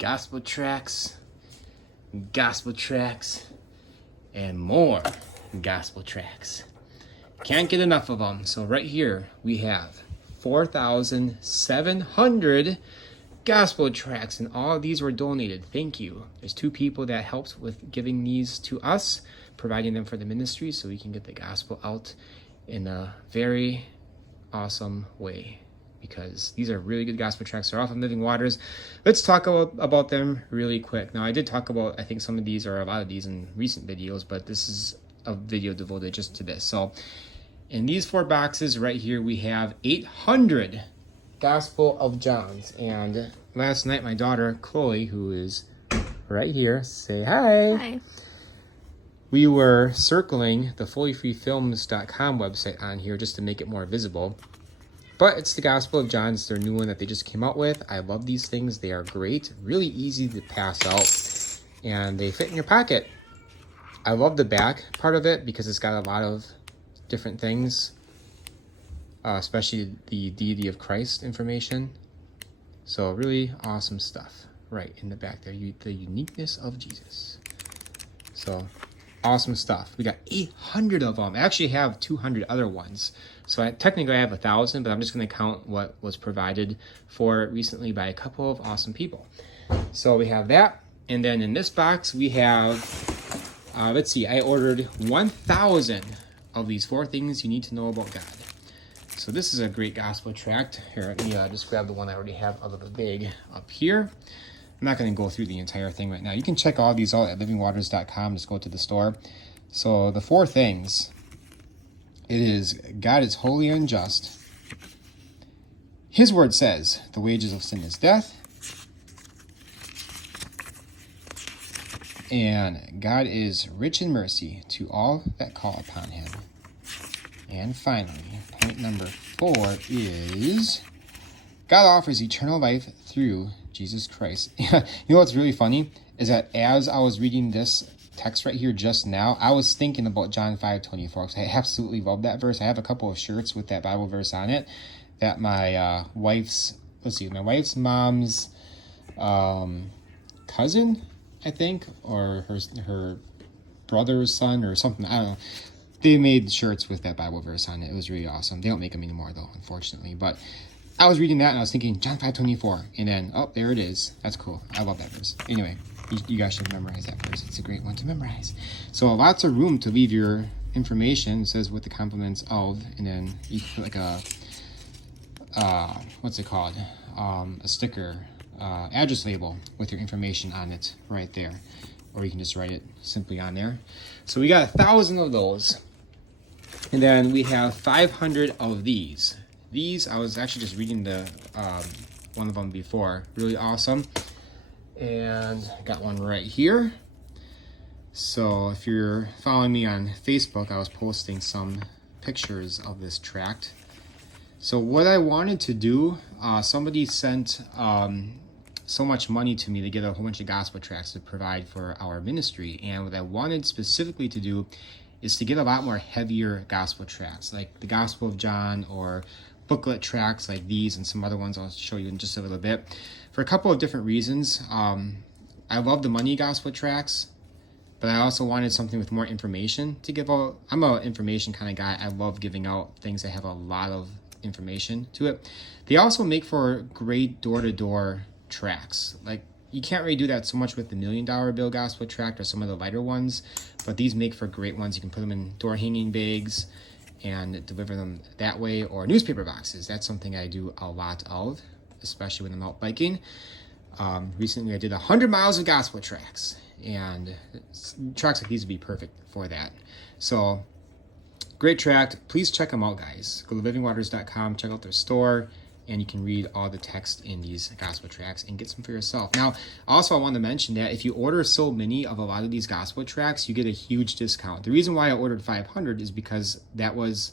gospel tracts, and more gospel tracts. Can't get enough of them. So right here we have 4,700 gospel tracts, and all of these were donated. Thank you. There's 2 people that helped with giving these to us, providing them for the ministry so we can get the gospel out in a very awesome way, because these are really good gospel tracts. They're all from Living Waters. Let's talk about them really quick. Now, I did talk about, I think, some of these or a lot of these in recent videos, but this is a video devoted just to this. So in these 4 boxes right here, we have 800 Gospel of Johns. And last night, my daughter, Chloe, who is right here, say hi. Hi. We were circling the fullyfreefilms.com website on here just to make it more visible. But it's the Gospel of John. It's their new one that they just came out with. I love these things. They are great. Really easy to pass out. And they fit in your pocket. I love the back part of it because it's got a lot of different things. Especially the deity of Christ information. So really awesome stuff right in the back there. The uniqueness of Jesus. So awesome stuff. We got 800 of them. I actually have 200 other ones. So technically I have 1,000, but I'm just going to count what was provided for recently by a couple of awesome people. So we have that. And then in this box we have, let's see, I ordered 1,000 of these 4 things you need to know about God. So this is a great gospel tract. Here, let me just grab the one I already have out of the bag up here. I'm not going to go through the entire thing right now. You can check all these out at livingwaters.com. Just go to the store. So the 4 things, it is God is holy and just. His word says the wages of sin is death. And God is rich in mercy to all that call upon him. And finally, point number 4 is God offers eternal life through Jesus Christ. You know what's really funny is that as I was reading this text right here just now, I was thinking about John 5:24 because I absolutely love that verse. I have a couple of shirts with that Bible verse on it that my wife's mom's cousin, I think, or her brother's son or something. I don't know. They made shirts with that Bible verse on it. It was really awesome. They don't make them anymore though, unfortunately. But I was reading that and I was thinking John 5:24, and then there it is. That's cool. I love that verse. Anyway, you guys should memorize that verse. It's a great one to memorize. So lots of room to leave your information. It says with the compliments of, and then you can put like a what's it called? A sticker, address label with your information on it right there, or you can just write it simply on there. So we got 1,000 of those, and then we have 500 of these. These, I was actually just reading the one of them before. Really awesome. And I got one right here. So if you're following me on Facebook, I was posting some pictures of this tract. So what I wanted to do, somebody sent so much money to me to get a whole bunch of gospel tracts to provide for our ministry. And what I wanted specifically to do is to get a lot more heavier gospel tracts, like the Gospel of John or booklet tracts like these and some other ones I'll show you in just a little bit, for a couple of different reasons. I love the money gospel tracts, but I also wanted something with more information to give out. I'm an information kind of guy. I love giving out things that have a lot of information to it. They also make for great door-to-door tracts. Like, you can't really do that so much with the $1 Million Bill gospel tract or some of the lighter ones, but these make for great ones. You can put them in door hanging bags and deliver them that way, or newspaper boxes. That's something I do a lot of, especially when I'm out biking. Recently I did 100 miles of gospel tracts, and tracts like these would be perfect for that. So great tract. Please check them out, guys. Go to livingwaters.com, check out their store, and you can read all the text in these gospel tracts and get some for yourself. Now, also I want to mention that if you order so many of a lot of these gospel tracts, you get a huge discount. The reason why I ordered 500 is because that was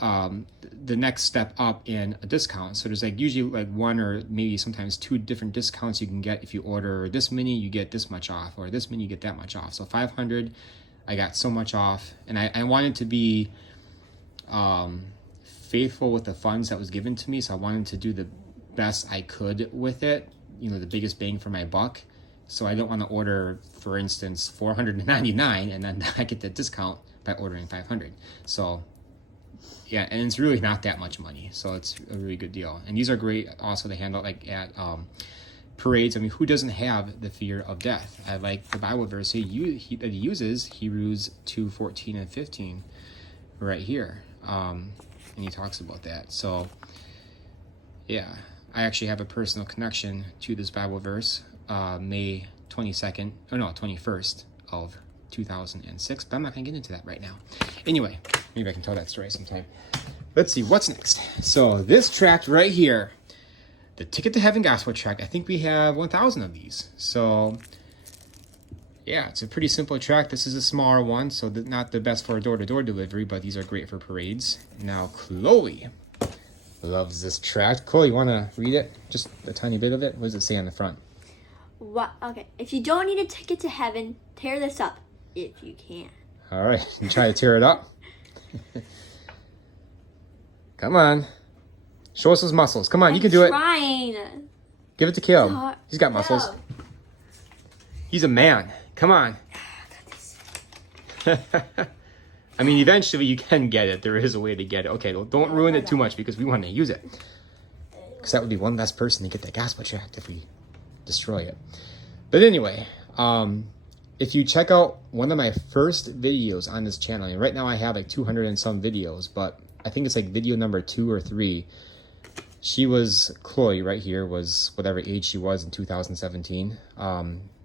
the next step up in a discount. So there's usually 1 or maybe sometimes 2 different discounts you can get. If you order this many, you get this much off, or this many, you get that much off. So 500, I got so much off, and I wanted to be faithful with the funds that was given to me, so I wanted to do the best I could with it. the biggest bang for my buck. So I don't want to order, for instance, $499 and then I get the discount by ordering 500. So yeah, and it's really not that much money. So it's a really good deal. And these are great also to handle like at parades. I mean, who doesn't have the fear of death? I like the Bible verse that he uses, Hebrews 2:14 and 15 right here. And he talks about that. So yeah, I actually have a personal connection to this Bible verse, May 21st of 2006, but I'm not going to get into that right now. Anyway, maybe I can tell that story sometime. Let's see, what's next? So this tract right here, the Ticket to Heaven Gospel tract, I think we have 1,000 of these. So yeah, it's a pretty simple tract. This is a smaller one, so not the best for a door-to-door delivery, but these are great for parades. Now, Chloe loves this tract. Chloe, you want to read it? Just a tiny bit of it? What does it say on the front? What? Okay. If you don't need a ticket to heaven, tear this up if you can. All right. You try to tear it up. Come on. Show us his muscles. Come on, you can do it. Trying. Give it to Caleb. He's got muscles. No. He's a man. Come on. I mean, eventually you can get it. There is a way to get it. Okay, well, don't ruin it too much because we want to use it. Because that would be one less person to get that gospel tract if we destroy it. But anyway, if you check out one of my first videos on this channel, and right now I have like 200 and some videos, but I think it's like video number 2 or 3. Chloe right here was whatever age she was in 2017,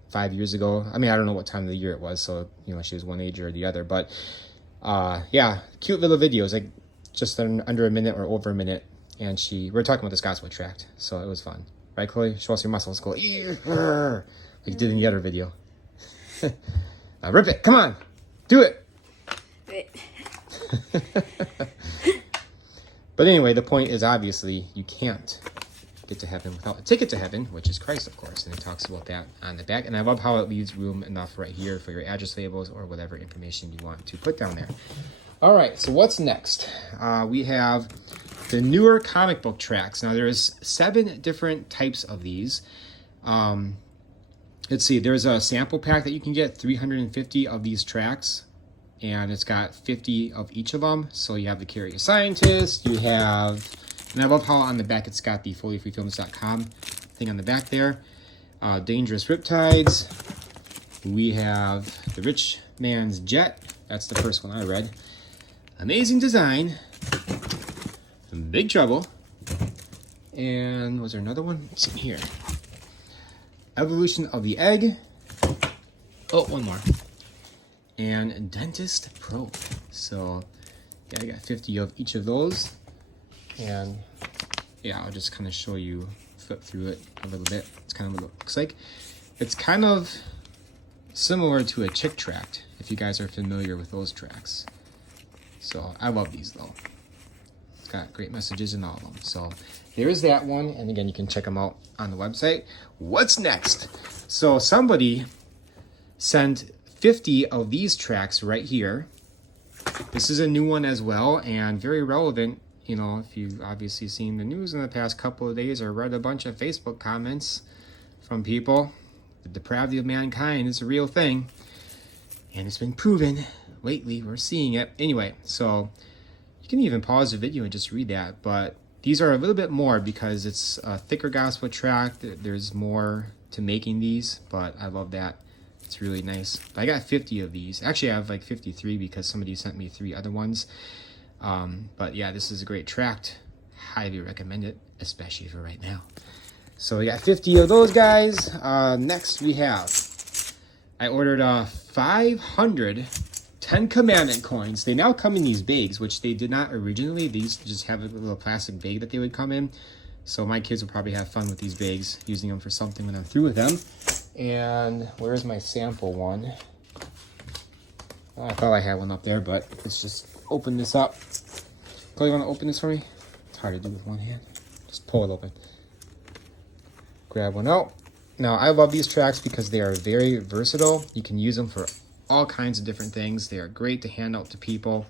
5 years ago. I mean, I don't know what time of the year it was, so, she was one age or the other, but yeah, cute little videos, like just under a minute or over a minute, and we're talking about this gospel tract, so it was fun. Right, Chloe? Show us your muscles. Go, like you did in the other video. Now rip it. Come on. Do it. But anyway, the point is obviously you can't get to heaven without a ticket to heaven, which is Christ, of course. And it talks about that on the back. And I love how it leaves room enough right here for your address labels or whatever information you want to put down there. All right, so what's next? We have the newer comic book tracts. Now, there's 7 different types of these. Let's see, there's a sample pack that you can get, 350 of these tracts. And it's got 50 of each of them. So you have the Curious Scientist, you have, and I love how on the back it's got the FoleyFreeFilms.com thing on the back there. Dangerous Riptides. We have The Rich Man's Jet. That's the first one I read. Amazing Design. Big Trouble. And was there another one? It's in here. Evolution of the Egg. Oh, one more. And Dentist Pro. So yeah, I got 50 of each of those. And yeah, I'll just kind of show you, flip through it a little bit. It's kind of what it looks like. It's kind of similar to a Chick tract, if you guys are familiar with those tracts. So I love these though. It's got great messages in all of them. So there's that one. And again, you can check them out on the website. What's next? So somebody sent 50 of these tracts right here. This is a new one as well and very relevant. If you've obviously seen the news in the past couple of days or read a bunch of Facebook comments from people, the depravity of mankind is a real thing. And it's been proven lately. We're seeing it. Anyway, so you can even pause the video and just read that. But these are a little bit more because it's a thicker gospel tract. There's more to making these, but I love that. It's really nice. I got 50 of these. Actually, I have like 53 because somebody sent me 3 other ones. But yeah, this is a great tract. Highly recommend it, especially for right now. So we got 50 of those guys. Next we have, I ordered 500 10 Commandment coins. They now come in these bags, which they did not originally. These just have a little plastic bag that they would come in. So my kids will probably have fun with these bags, using them for something when I'm through with them. And where's my sample one? I thought I had one up there, but let's just open this up. Chloe, you want to open this for me? It's hard to do with one hand. Just pull it open. Grab one out. Now, I love these tracts because they are very versatile. You can use them for all kinds of different things. They are great to hand out to people.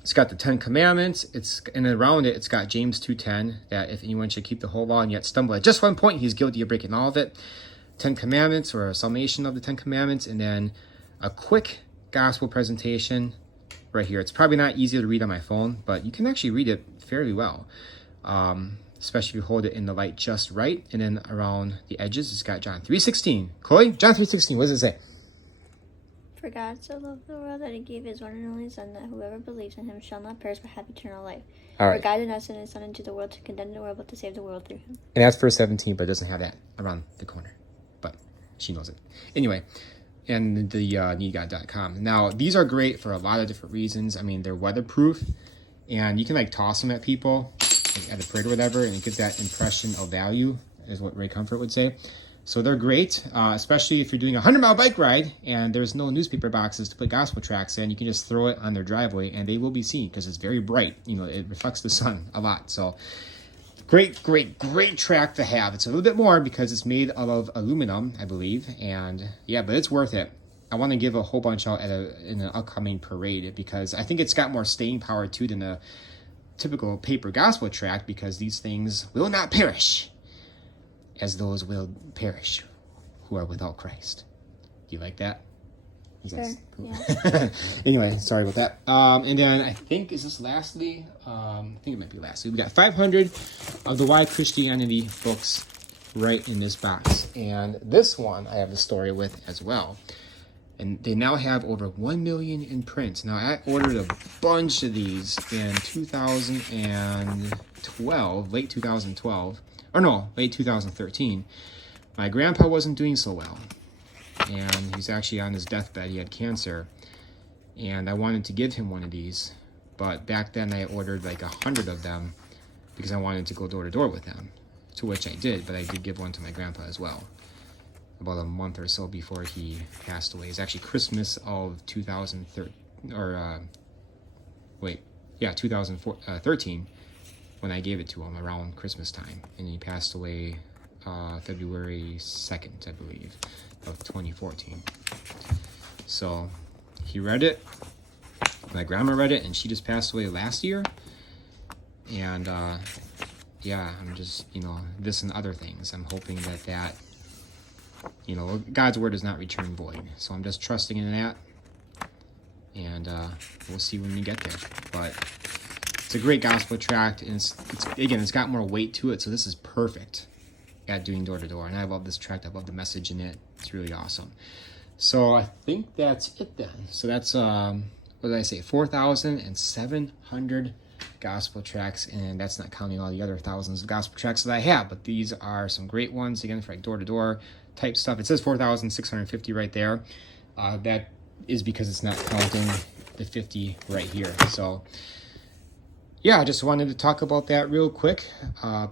It's got the 10 Commandments. And around it, it's got James 2:10, that if anyone should keep the whole law and yet stumble at just one point, he's guilty of breaking all of it. 10 Commandments, or a summation of the 10 Commandments, and then a quick gospel presentation right here. It's probably not easy to read on my phone, but you can actually read it fairly well, especially if you hold it in the light just right. And then around the edges, it's got John 3:16. Chloe, John 3:16, what does it say? For God so loved the world that he gave his one and only Son, that whoever believes in him shall not perish but have eternal life. All right. For God did not send his Son into the world to condemn the world, but to save the world through him. And that's verse 17, but it doesn't have that around the corner. But she knows it. Anyway, and the needgod.com. Now, these are great for a lot of different reasons. I mean, they're weatherproof, and you can like toss them at people like, at a parade or whatever, and it gives that impression of value, is what Ray Comfort would say. So they're great, especially if you're doing a 100-mile bike ride and there's no newspaper boxes to put gospel tracts in. You can just throw it on their driveway and they will be seen because it's very bright. You know, it reflects the sun a lot. So great tract to have. It's a little bit more because it's made out of aluminum, I believe. And yeah, but it's worth it. I want to give a whole bunch out in an upcoming parade because I think it's got more staying power too than a typical paper gospel tract, because these things will not perish as those will perish who are without Christ. Do you like that? Sure, cool? yeah. Anyway, sorry about that. And then I think, is this lastly? I think it might be lastly. We got 500 of the Why Christianity books right in this box. And this one I have the story with as well. And they now have over 1 million in print. Now, I ordered a bunch of these in 2012, late 2012. Or no, late 2013. My grandpa wasn't doing so well. And he's actually on his deathbed. He had cancer. And I wanted to give him one of these. But back then I ordered like 100 of them because I wanted to go door to door with them. To which I did, but I did give one to my grandpa as well. About a month or so before he passed away. It's actually Christmas of 2013. 2013. When I gave it to him around Christmas time. And he passed away February 2nd, I believe, of 2014. So he read it. My grandma read it, and she just passed away last year. And yeah, I'm just, this and other things. I'm hoping that, God's word does not return void. So I'm just trusting in that. And we'll see when we get there. But it's a great gospel tract, and it's got more weight to it, so this is perfect at doing door-to-door. And I love this tract. I love the message in it. It's really awesome. So I think that's it then. So that's, what did I say, 4,700 gospel tracts, and that's not counting all the other thousands of gospel tracts that I have, but these are some great ones, again, for like door-to-door type stuff. It says 4,650 right there. That is because it's not counting the 50 right here. So yeah, I just wanted to talk about that real quick.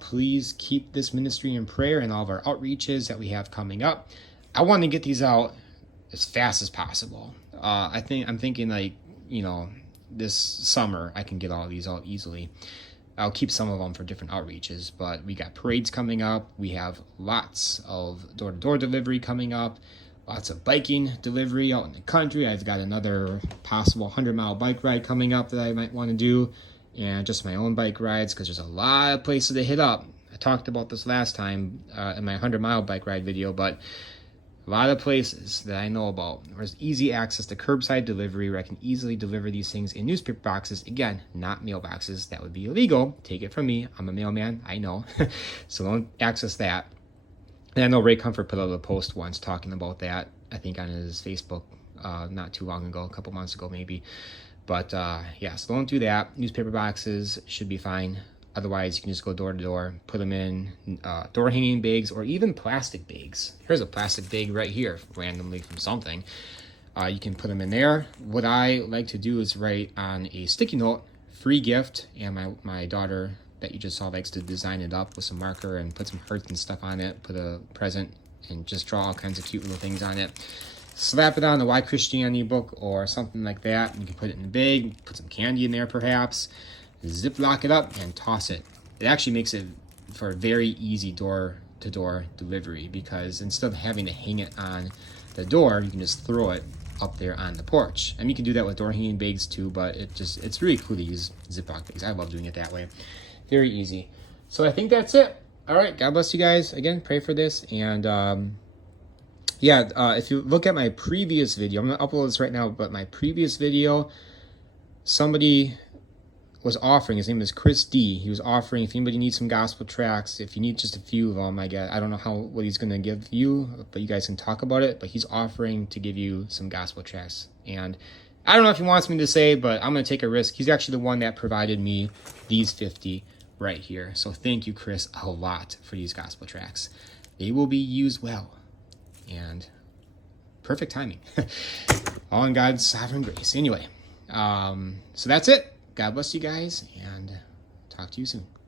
Please keep this ministry in prayer and all of our outreaches that we have coming up. I want to get these out as fast as possible. I'm thinking like, this summer I can get all these out easily. I'll keep some of them for different outreaches, but we got parades coming up. We have lots of door-to-door delivery coming up. Lots of biking delivery out in the country. I've got another possible 100-mile bike ride coming up that I might want to do. And just my own bike rides, because there's a lot of places to hit up. I talked about this last time in my 100-mile bike ride video, but a lot of places that I know about. There's easy access to curbside delivery where I can easily deliver these things in newspaper boxes. Again, not mailboxes. That would be illegal. Take it from me. I'm a mailman. I know. So don't access that. And I know Ray Comfort put out a post once talking about that, I think on his Facebook not too long ago, a couple months ago maybe. But yeah, so don't do that. Newspaper boxes should be fine. Otherwise, you can just go door to door, put them in door hanging bags or even plastic bags. Here's a plastic bag right here, randomly from something. You can put them in there. What I like to do is write on a sticky note, free gift, and my daughter that you just saw likes to design it up with some marker and put some hearts and stuff on it, put a present, and just draw all kinds of cute little things on it. Slap it on the Why Christianity book or something like that. You can put it in a bag, put some candy in there perhaps, ziplock it up and toss it. It actually makes it for a very easy door-to-door delivery, because instead of having to hang it on the door, you can just throw it up there on the porch. And you can do that with door hanging bags too, but it's really cool to use Ziploc bags. I love doing it that way. Very easy. So I think that's it. All right, God bless you guys. Again, pray for this. And if you look at my previous video, I'm going to upload this right now, but my previous video, somebody was offering, his name is Chris D. He was offering, if anybody needs some gospel tracts, if you need just a few of them, I don't know what he's going to give you, but you guys can talk about it. But he's offering to give you some gospel tracts. And I don't know if he wants me to say, but I'm going to take a risk. He's actually the one that provided me these 50 right here. So thank you, Chris, a lot for these gospel tracts. They will be used well. And perfect timing. All in God's sovereign grace. Anyway, so that's it. God bless you guys, and talk to you soon.